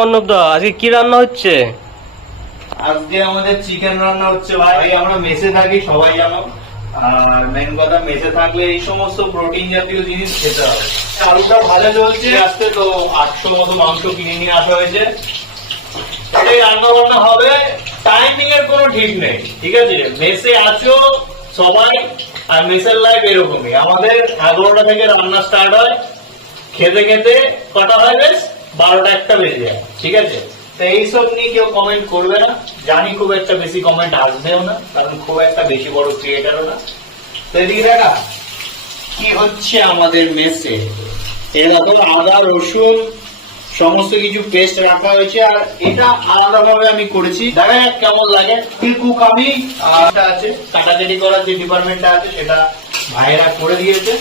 অর্ণবদা, আজকে কি রান্না হচ্ছে? আজকে আমাদের চিকেন রান্না হচ্ছে ভাই। আমরা মেসে থাকি, সবাই জানো। আর মেন কথা, মেসে থাকলে এই সমস্ত প্রোটিন জাতীয় জিনিস খেতে হবে। আলুটা ভালো চলছে আজকে, তো 800 মতো মাংস কিনে নিয়ে আসা হয়েছে। এই রান্না বান্না হবে, টাইমিং এর কোনো ঠিক নেই, ঠিক আছে? মেসে আছো সবাই, আর মেসের লাইফ এরকমই। আমাদের 11টা থেকে রান্না স্টার্ট হয়, খেতে খেতে কটা হয় বেশ 12টা 1টা বেজে যায়, ঠিক আছে? তো এইসব নিয়ে কেউ কমেন্ট করবে না, জানি খুব একটা বেশি কমেন্ট আসবেও না, কারণ খুব একটা বেশি বড় ক্রিয়েটারও না। তো এদিকে দেখা কি হচ্ছে আমাদের মেসে। এই দেখো, আদা রসুন সমস্ত কিছু পেস্ট রাখা হয়েছে, আর এটা আলাদা ভাবে আমি করেছি। দেখা যাক কেমন লাগে। কুক আমি আছে, কাটাকাটি করার যে ডিপার্টমেন্টটা আছে সেটা ভাইয়েরা করে দিয়েছে,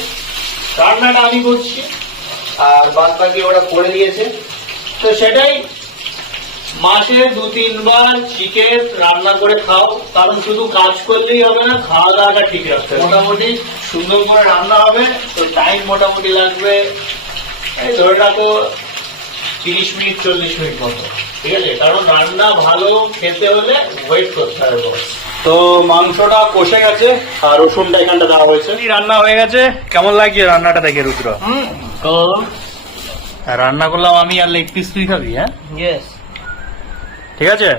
রান্নাটা আমি করছি, আর বাদ বাকি ওরা করে দিয়েছে। তো সেটাই, মাসে 2-3 বার চিকেন রান্না করে খাও, কারণ শুধু কাজ করলেই হবে না, খাওয়া দাওয়াটা ঠিক রাখতে হবে। মোটামুটি সুন্দর করে রান্না হবে, তো টাইম মোটামুটি লাগবে এই ধরে রাখো 30 মিনিট 40 মিনিট মতো, ঠিক আছে? কারণ রান্না ভালো খেতে হলে ওয়েট করতে হবে। তো মাংসটা কষে গেছে, আর রসুনটা এখানটা দেওয়া হয়েছে। রান্না হয়ে গেছে। কেমন লাগছে রান্নাটা দেখে রুদ্র? রান্না করলাম আমি, আর লেগ পিস তুই খাবি? হ্যাঁ, ইয়েস। ঠিক আছে।